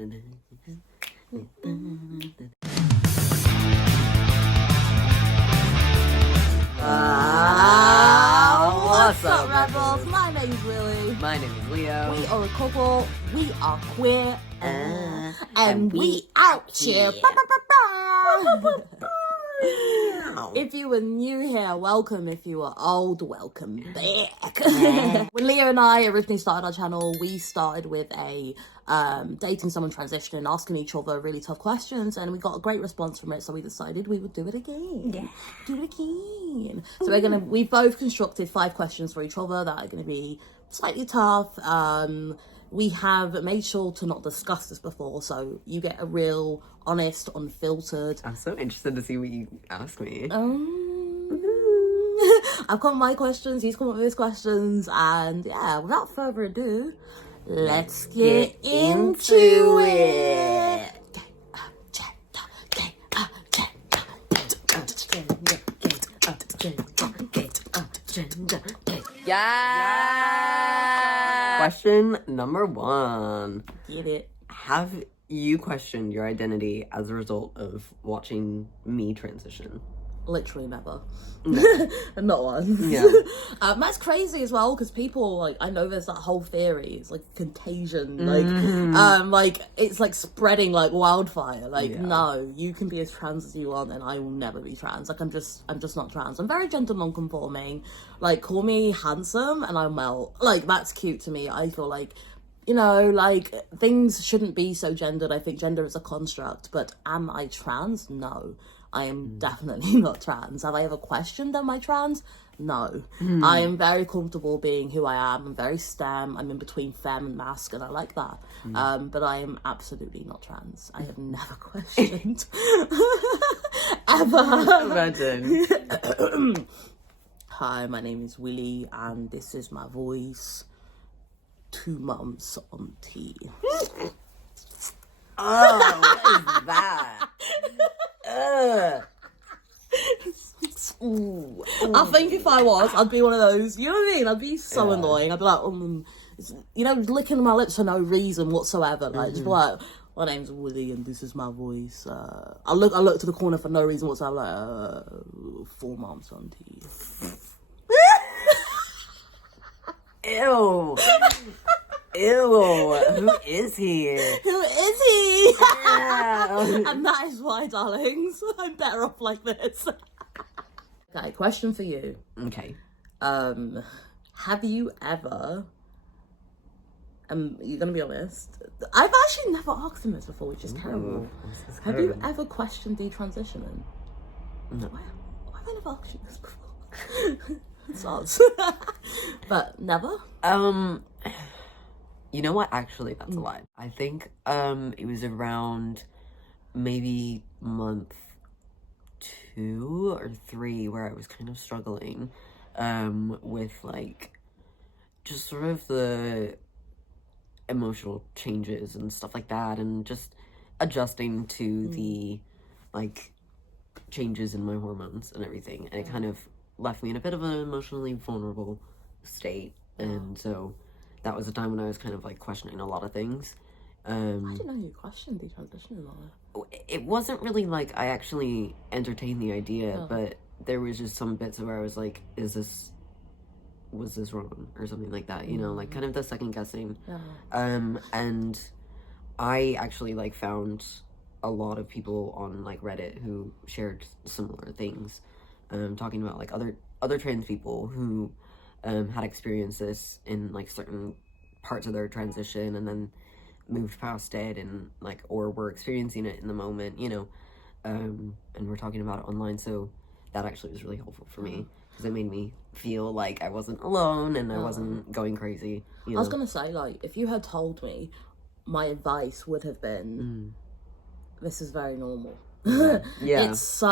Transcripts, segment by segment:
What's up, Rebels? My name's Willy. My name is Leo. We are a couple. We are queer. And we out here. If you were new here, welcome. If you were old, welcome back. When Leo and I originally started our channel, we started with a dating someone transitioning, asking each other really tough questions, and we got a great response from it, so we decided we would do it again. Yeah. Do it again. So we've both constructed 5 questions for each other that are gonna be slightly tough. We have made sure to not discuss this before, so you get a real, honest, unfiltered. I'm so interested to see what you ask me. I've come with my questions, he's come up with his questions, and yeah, without further ado, let's get into it. Yeah. Question number 1. Get it? Have you questioned your identity as a result of watching me transition? Literally never. No. Not once. Yeah. That's crazy as well, because people, like, I know there's that whole theory, it's like contagion, like it's like spreading like wildfire. Like, no, you can be as trans as you want and I will never be trans. Like, I'm just not trans. I'm very gentle non-conforming. Like, call me handsome and I melt. Like, that's cute to me. I feel like, you know, like, things shouldn't be so gendered. I think gender is a construct, but am I trans? No. I am definitely not trans. Have I ever questioned, am I trans? No. I am very comfortable being who I am. I'm very STEM. I'm in between femme and masc, and I like that. But I am absolutely not trans. I have never questioned. Ever. Imagine. Hi, my name is Willy, and this is my voice. 2 months on tea. Oh, what is that? Ooh. I think if I was, I'd be one of those, you know what I mean? I'd be so annoying. I'd be like, you know, licking my lips for no reason whatsoever. Like, just be like, my name's Willy and this is my voice. I look to the corner for no reason whatsoever, like, 4 months on tea. Ew. Ew, who is he? Who is he? Yeah. And that is why, darlings, I'm better off like this. Okay, question for you. Okay. Have you ever, you're gonna be honest, I've actually never asked him this before, which is terrible. Have you ever questioned detransitioning? No. Why have I never asked you this before? It's odd. But never? You know what? Actually, that's a lie. I think it was around maybe month 2 or 3 where I was kind of struggling with, like, just sort of the emotional changes and stuff like that, and just adjusting to the, like, changes in my hormones and everything, and it kind of left me in a bit of an emotionally vulnerable state, and so that was a time when I was kind of, like, questioning a lot of things. I didn't know you questioned detransitioning a lot. It wasn't really, like, I actually entertained the idea, but there was just some bits where I was like, was this wrong? Or something like that, you know, like, kind of the second guessing. And I actually, like, found a lot of people on, like, Reddit who shared similar things, talking about, like, other trans people who had experienced this in, like, certain parts of their transition and then moved past it, and, like, or were experiencing it in the moment, you know, and we're talking about it online, so that actually was really helpful for me, because it made me feel like I wasn't alone and I wasn't going crazy, you know? I was gonna say, like, if you had told me, my advice would have been, this is very normal. Yeah. It's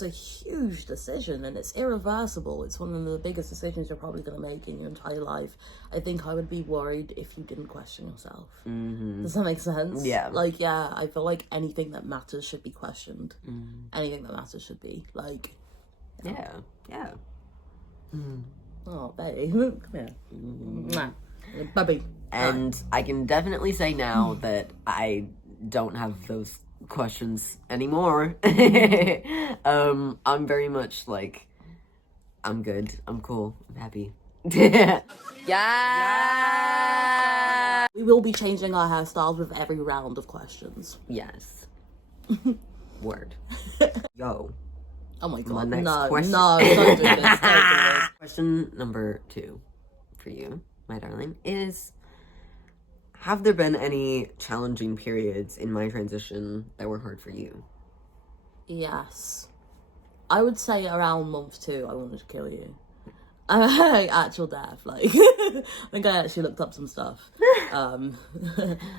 a huge decision, and it's irreversible. It's one of the biggest decisions you're probably going to make in your entire life. I think I would be worried if you didn't question yourself. Does that make sense? Yeah. Like, yeah, I feel like anything that matters should be questioned. Anything that matters should be, like... Yeah. Oh, babe, come here. Baby. And I can definitely say now that I don't have those questions anymore. I'm very much like, I'm good, I'm cool, I'm happy. Yeah. We will be changing our hairstyles with every round of questions. Yes. Word. Yo. Oh my god. No, question. No, don't do this. Don't do this. Question number 2 for you, my darling, is, have there been any challenging periods in my transition that were hard for you? Yes. I would say around month 2, I wanted to kill you. Actual death, like. I think I actually looked up some stuff.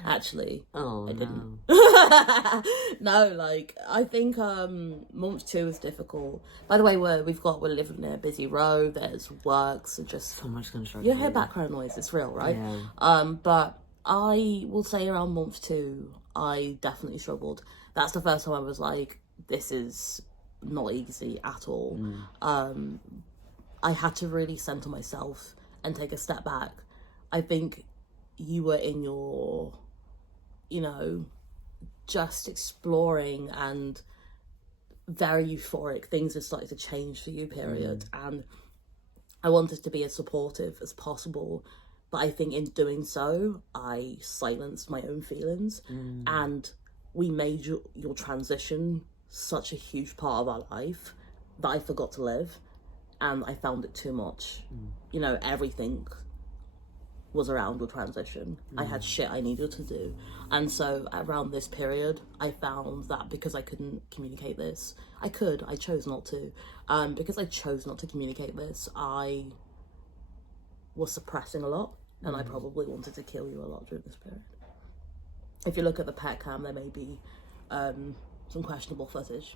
Actually. Oh, I didn't. no. No, like, I think month 2 is difficult. By the way, we're living in a busy road, there's works, and just So much construction. you hear background noise, it's real, right? Yeah. But I will say around month 2, I definitely struggled. That's the first time I was like, this is not easy at all. I had to really center myself and take a step back. I think you were in your, just exploring and very euphoric. Things had started to change for you, period. And I wanted to be as supportive as possible. But I think in doing so, I silenced my own feelings. And we made your transition such a huge part of our life that I forgot to live. And I found it too much. Everything was around the transition. I had shit I needed to do. And so around this period, I found that because I couldn't communicate this, I chose not to. Because I chose not to communicate this, I was suppressing a lot. And I probably wanted to kill you a lot during this period. If you look at the pet cam, there may be some questionable footage.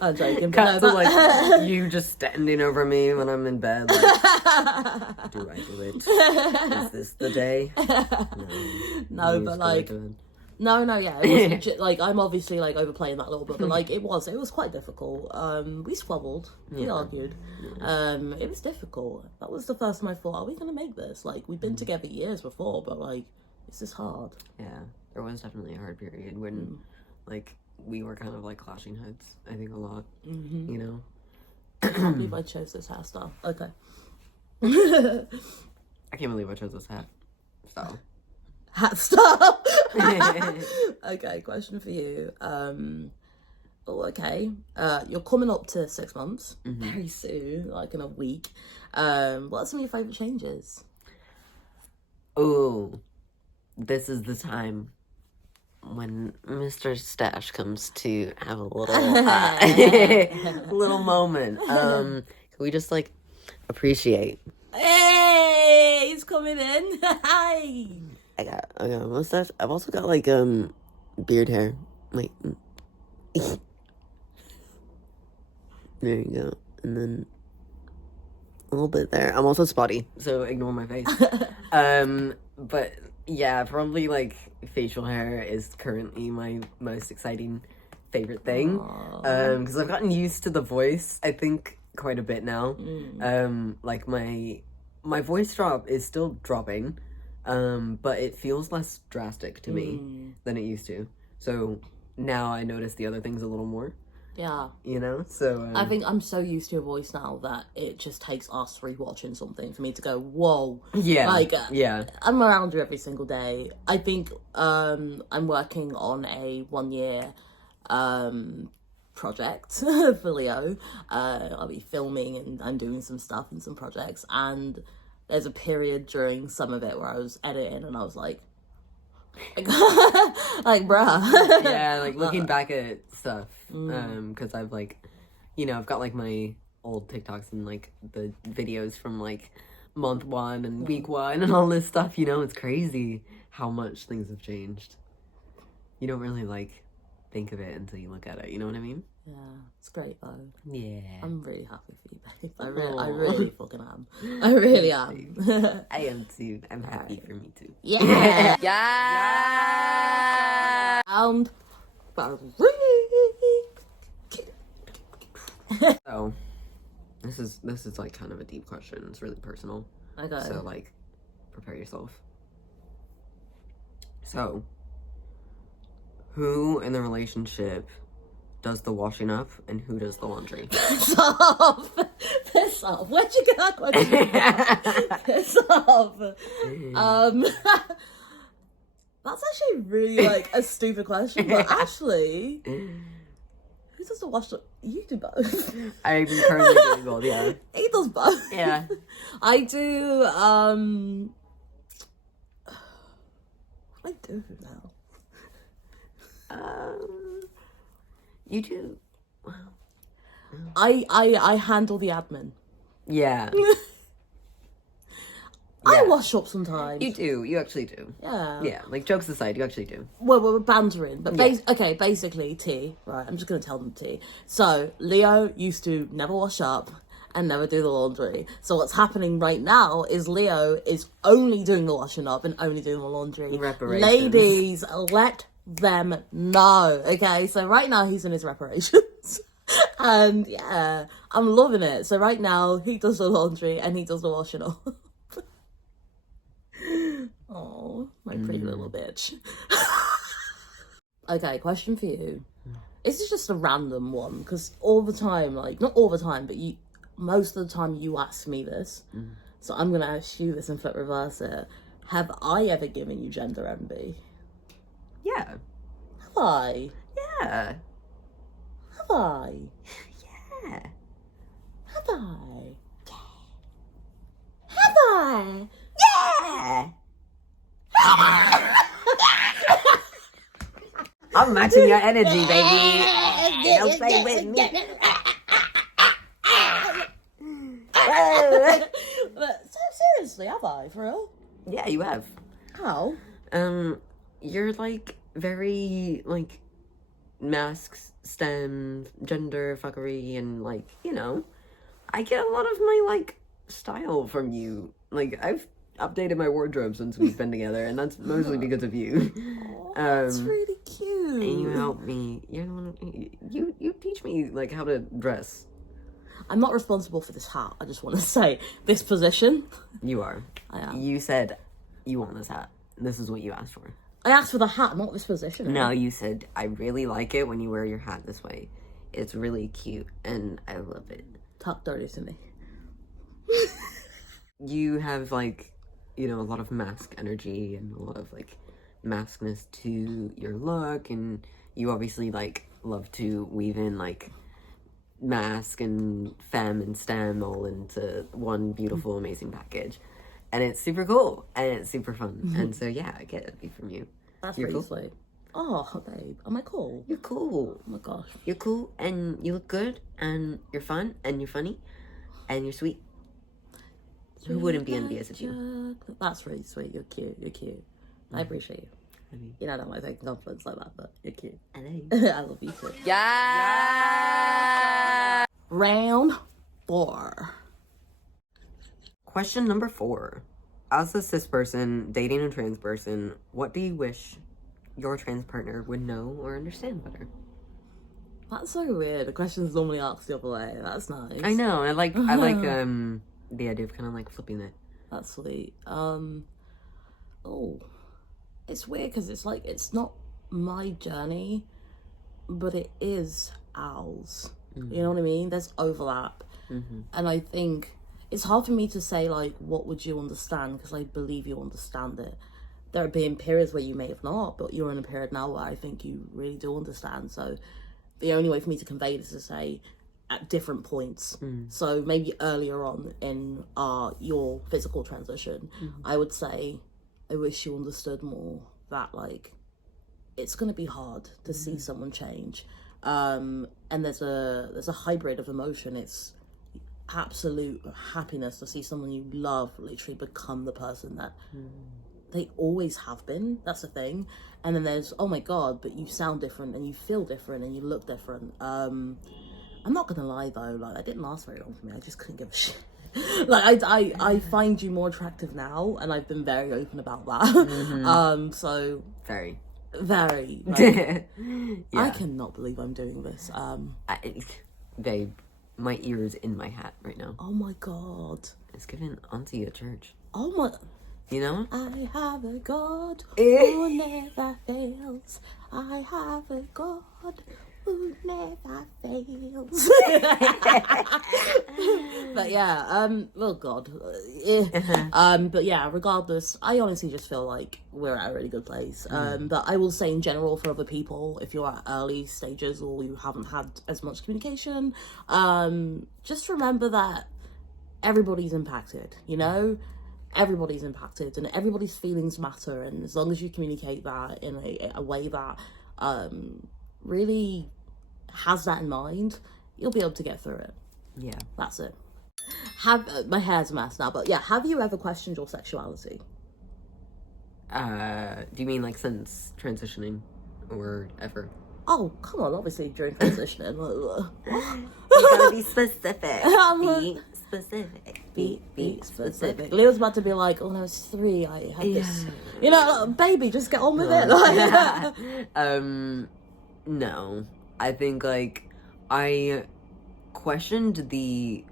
I'm joking. But no, like you just standing over me when I'm in bed. Like, do I do it? Is this the day? No, but like, no, yeah. It wasn't like, I'm obviously like overplaying that a little bit, but like it was quite difficult. We squabbled, we argued. It was difficult. That was the first time I thought, are we gonna make this? Like, we've been together years before, but like, this is hard. Yeah, there was definitely a hard period when, like, we were kind of like clashing heads, I think, a lot. I can't believe I chose this hairstyle. Okay. I can't believe I chose this hat style. Hat style. Okay, question for you. Okay. You're coming up to 6 months very soon, like in a week. What are some of your favourite changes? Oh, this is the time when Mr. Stash comes to have a little little moment. Can we just like appreciate? Hey, he's coming in. Hi. I got a mustache. I've also got like beard hair. Wait. There you go. And then a little bit there. I'm also spotty, so ignore my face. But yeah, probably like facial hair is currently my most exciting favorite thing. Because I've gotten used to the voice, I think, quite a bit now. Like my voice drop is still dropping, but it feels less drastic to me than it used to. So now I notice the other things a little more. Yeah. So I think I'm so used to your voice now that it just takes us rewatching something for me to go, whoa. Yeah. Like, yeah. I'm around you every single day. I think I'm working on a 1-year project for Leo. I'll be filming and I'm doing some stuff and some projects. And there's a period during some of it where I was editing and I was like bruh. Yeah, like looking back at stuff, because I've like, I've got like my old TikToks and like the videos from like month 1 and week 1 and all this stuff, it's crazy how much things have changed. You don't really like think of it until you look at it, you know what I mean? Yeah, it's great though. Yeah. I'm really happy for you, babe. I really fucking am. I really am. I am too. I'm happy for me too. Yeah. Yeah. So, this is like kind of a deep question. It's really personal. Okay. So, like, prepare yourself. So, who in the relationship does the washing up and who does the laundry? Piss off. Piss off. Where'd you get that question? Piss off. That's actually really, like, a stupid question, but actually, who does the wash up? You do both. I'm currently doing both, yeah. He does both. Yeah. I do, what do I do now? You do. Wow. I handle the admin. Yeah. I wash up sometimes. You do. You actually do. Yeah. Yeah. Like, jokes aside, you actually do. Well, we're bantering, but basically, T. Right, I'm just gonna tell them T. So Leo used to never wash up and never do the laundry. So what's happening right now is Leo is only doing the washing up and only doing the laundry. Reparations. Ladies, let them know. Okay, so right now he's in his reparations. And yeah, I'm loving it. So right now he does the laundry and he does the washing up. Oh, my pretty little bitch. Okay, question for you. This is just a random one, because all the time, like, not all the time, but most of the time you ask me this. So I'm going to ask you this and flip reverse it. Have I ever given you gender envy? Yeah. Have I? Yeah. Have I? Yeah. Have I? Have I? Yeah. I'm matching your energy, baby. Don't play with me. But seriously, have I? For real? Yeah, you have. How? You're like very like masks, STEM, gender fuckery, and like, you know, I get a lot of my like style from you. Like, I've updated my wardrobe since we've been together, and that's mostly because of you. That's really cute. And you help me. You're the one. You teach me like how to dress. I'm not responsible for this hat. I just want to say this position. You are. I am. You said you want this hat. This is what you asked for. I asked for the hat, not this position. No, you said I really like it when you wear your hat this way. It's really cute, and I love it. Talk dirty to me. You have like, you know, a lot of mask energy and a lot of like maskness to your look, and you obviously like love to weave in like mask and femme and STEM all into one beautiful amazing package, and it's super cool and it's super fun. And so yeah, I get it from you. That's You're really cool. sweet. Oh, babe, am I cool? You're cool. Oh my gosh, You're cool, and you look good, and you're fun, and you're funny, and you're sweet. Who wouldn't be envious of you? That's really sweet. You're cute. You're cute. I appreciate you. You know, I don't like taking compliments like that, but you're cute. I know. I love you too. Yeah. Round 4. Question number 4. As a cis person dating a trans person, what do you wish your trans partner would know or understand better? That's so weird. The question's normally asked the other way. That's nice. I know. I like the idea of kind of like flipping it. That's sweet. Oh, it's weird because it's like, it's not my journey, but it is ours. Mm-hmm. You know what I mean? There's overlap. Mm-hmm. And I think it's hard for me to say, like, what would you understand? Because I believe you understand it. There have been periods where you may have not, but you're in a period now where I think you really do understand. So the only way for me to convey this is to say at different points. So maybe earlier on in your physical transition, I would say, I wish you understood more that, like, it's going to be hard to see someone change. And there's a hybrid of emotion. It's absolute happiness to see someone you love literally become the person that they always have been. That's the thing. And then there's, oh my god, but you sound different and you feel different and you look different. I'm not gonna lie though, like, that didn't last very long for me. I just couldn't give a shit. Like, I find you more attractive now, and I've been very open about that. So Very. like, Yeah. I cannot believe I'm doing this. Babe, my ears in my hat right now. Oh my God. It's giving auntie at church. Oh my... You know? I have a God who never fails. I have a God who never fails. But yeah, oh God. But yeah, regardless, I honestly just feel like we're at a really good place. But I will say in general for other people, if you're at early stages or you haven't had as much communication, just remember that everybody's impacted, you know? Everybody's impacted and everybody's feelings matter, and as long as you communicate that in a way that really has that in mind, you'll be able to get through it. Yeah, that's it. My hair's a mess now, but yeah, have you ever questioned your sexuality? Do you mean like since transitioning or ever? Oh, come on, obviously during transitioning. You gotta be specific. Be specific. Leo's about to be like, oh, when I was 3, I had this. You know, like, baby, just get on with it. Like, no. I think, like, I questioned the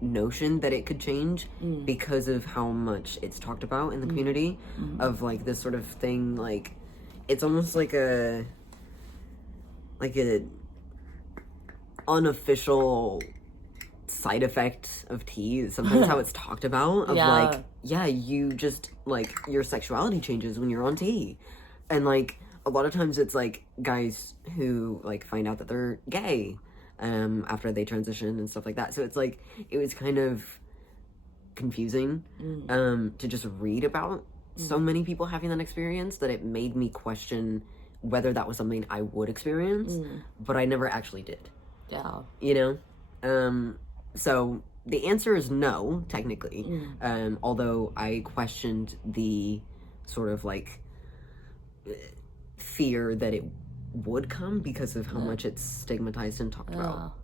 notion that it could change because of how much it's talked about in the community of, like, this sort of thing, like, it's almost like a unofficial side effect of tea is sometimes how it's talked about of like, yeah, you just like your sexuality changes when you're on tea. And like a lot of times it's like guys who like find out that they're gay after they transition and stuff like that. So it's like it was kind of confusing to just read about so many people having that experience that it made me question whether that was something I would experience, but I never actually did. Yeah. You know? So the answer is no, technically. Although I questioned the sort of like fear that it would come because of how much it's stigmatized and talked about.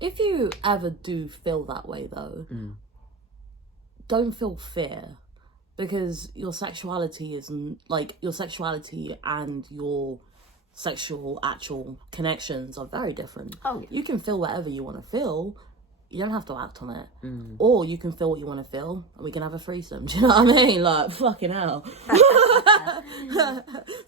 If you ever do feel that way though, don't feel fear, because your sexuality is like your sexuality and your sexual actual connections are very different. Oh, yeah. You can feel whatever you want to feel. You don't have to act on it. Or you can feel what you want to feel and we can have a threesome. Do you know what I mean? Like, fucking hell.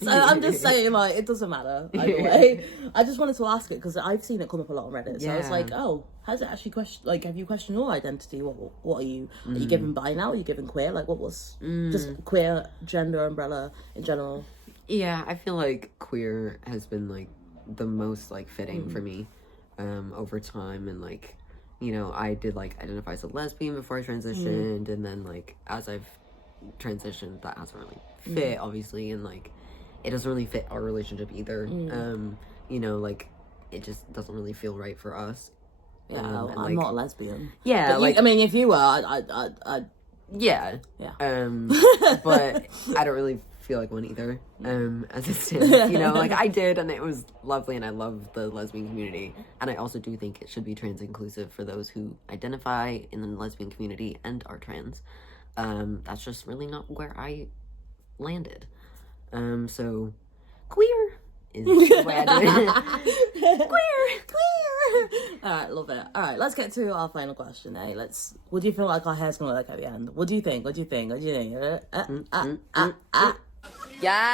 So I'm just saying, like, it doesn't matter either way. I just wanted to ask it because I've seen it come up a lot on Reddit. So I was like, oh, has it actually have you questioned your identity? What are you? Are you giving bi now? Are you giving queer? Like, what was just queer gender umbrella in general? Yeah, I feel like queer has been like the most like fitting for me over time, and like, you know, I did like identify as a lesbian before I transitioned, and then like as I've transitioned, that hasn't really fit, obviously, and like it doesn't really fit our relationship either. You know, like it just doesn't really feel right for us. Yeah, I'm not a lesbian. Yeah, but like I mean, if you were, I'd yeah. But I don't really feel like one either. As it stands, you know, like I did, and it was lovely, and I love the lesbian community, and I also do think it should be trans inclusive for those who identify in the lesbian community and are trans. That's just really not where I landed. So queer is the way I do it. Queer. All right, love it. All right, let's get to our final question. What do you feel like our hair's gonna look like at the end? What do you think? Yeah.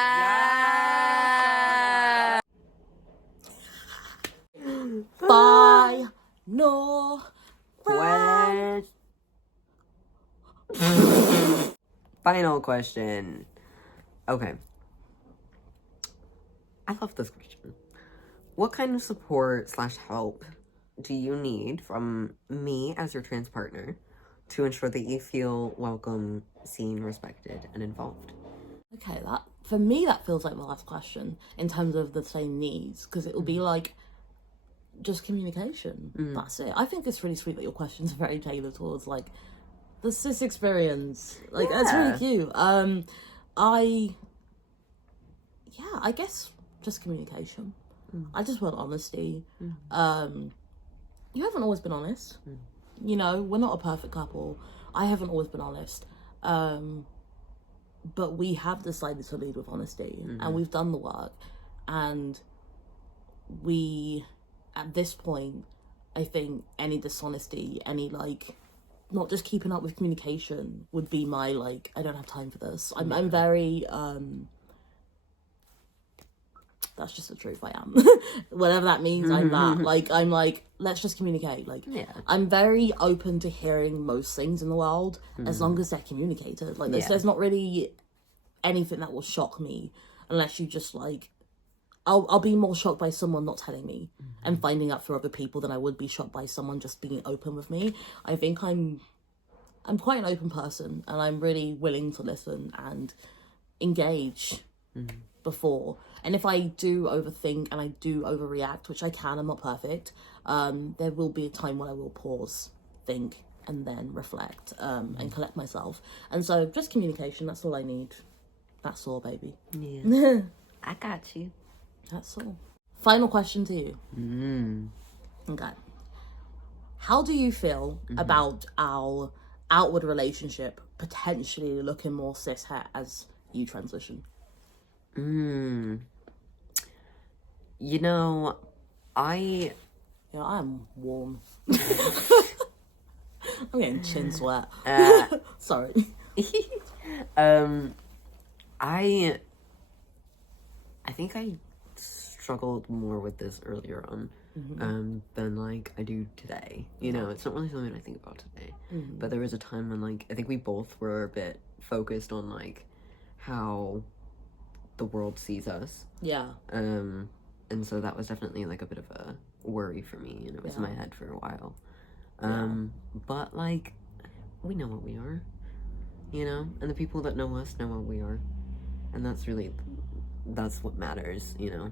Bye. No. Final question. Okay. I love this question. What kind of support / help do you need from me as your trans partner to ensure that you feel welcome, seen, respected, and involved? Okay, for me that feels like the last question in terms of the same needs, because it will be like just communication. That's it. I think it's really sweet that your questions are very tailored towards like the cis experience. Like that's really cute. I guess just communication. I just want honesty. You haven't always been honest. You know, we're not a perfect couple. I haven't always been honest. But we have decided to lead with honesty, and we've done the work, and we, at this point, I think any dishonesty, any like not just keeping up with communication would be my like, I don't have time for this. I'm very that's just the truth. I am. Whatever that means, I'm that. Like, I'm like, let's just communicate. Like, I'm very open to hearing most things in the world as long as they're communicated. Like, there's not really anything that will shock me unless you just like, I'll be more shocked by someone not telling me and finding out for other people than I would be shocked by someone just being open with me. I think I'm quite an open person, and I'm really willing to listen and engage before. And if I do overthink and I do overreact, which I can, I'm not perfect, there will be a time when I will pause, think, and then reflect and collect myself. And so just communication, that's all I need. That's all, baby. Yeah. I got you. That's all. Final question to you. Okay. How do you feel about our outward relationship potentially looking more cishet as you transition? You know, I'm warm. I'm getting chin sweat. Sorry. I think I struggled more with this earlier on than like I do today. You know, it's not really something I think about today. But there was a time when like I think we both were a bit focused on like how the world sees us. Yeah. And so that was definitely like a bit of a worry for me, and it was in my head for a while. But like we know what we are, you know, and the people that know us know what we are, and that's what matters, you know.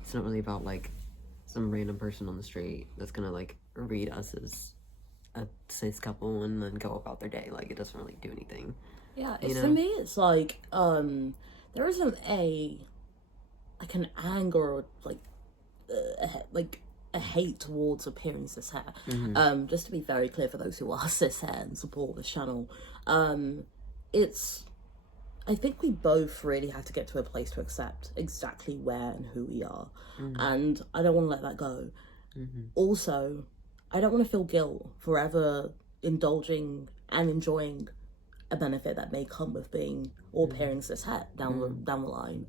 It's not really about like some random person on the street that's gonna like read us as a cis couple and then go about their day. Like, it doesn't really do anything. Yeah, for me it's like there isn't an anger or like a hate towards appearing cishet. Just to be very clear for those who are cishet and support this channel, I think we both really have to get to a place to accept exactly where and who we are. And I don't want to let that go. Also, I don't want to feel guilt for ever indulging and enjoying a benefit that may come with being or appearing cishet down the line.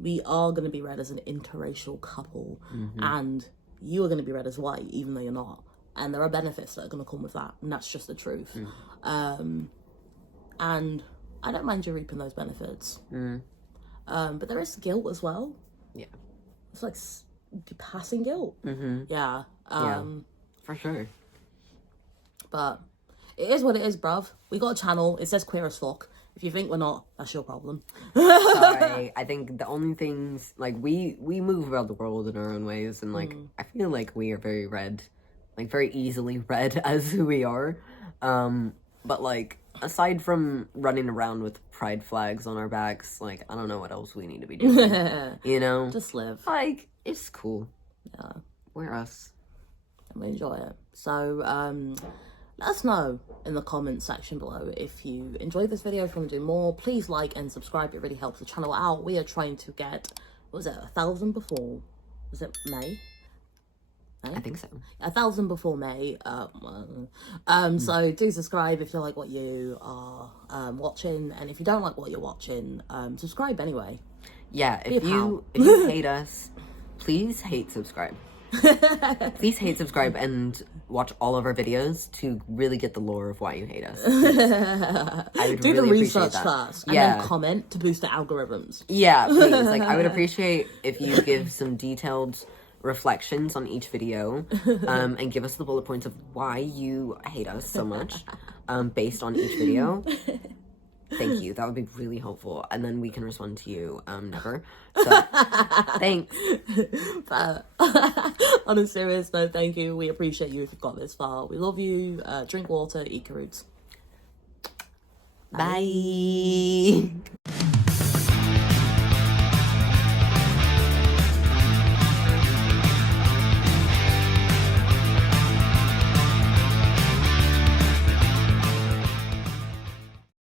We are going to be read as an interracial couple, and you are going to be read as white, even though you're not. And there are benefits that are going to come with that, and that's just the truth. And I don't mind you reaping those benefits. But there is guilt as well. Yeah. It's like passing guilt. Yeah. For sure. But it is what it is, bruv. We got a channel. It says queer as fuck. If you think we're not, that's your problem. Sorry. I think the only things, like, we move around the world in our own ways, and, like, I feel like we are very read, like, very easily read as who we are. But, like, aside from running around with pride flags on our backs, like, I don't know what else we need to be doing. You know? Just live. Like, it's cool. Yeah. We're us. And we enjoy it. So, let us know in the comments section below if you enjoyed this video, if you want to do more. Please like and subscribe. It really helps the channel out. We are trying to get, what was it, 1,000 before? Was it May? I think so. 1,000 before May. So do subscribe if you like what you are watching, and if you don't like what you're watching, subscribe anyway. Yeah, if you hate us, please hate subscribe. Please hate subscribe and watch all of our videos to really get the lore of why you hate us. I would do really the research that. first, and then comment to boost the algorithms. Yeah, please. Like, I would appreciate if you give some detailed reflections on each video, and give us the bullet points of why you hate us so much, based on each video. Thank you. That would be really helpful. And then we can respond to you, never. So, thanks. But on a serious note, thank you. We appreciate you if you've got this far. We love you. Drink water, eat your roots. Bye.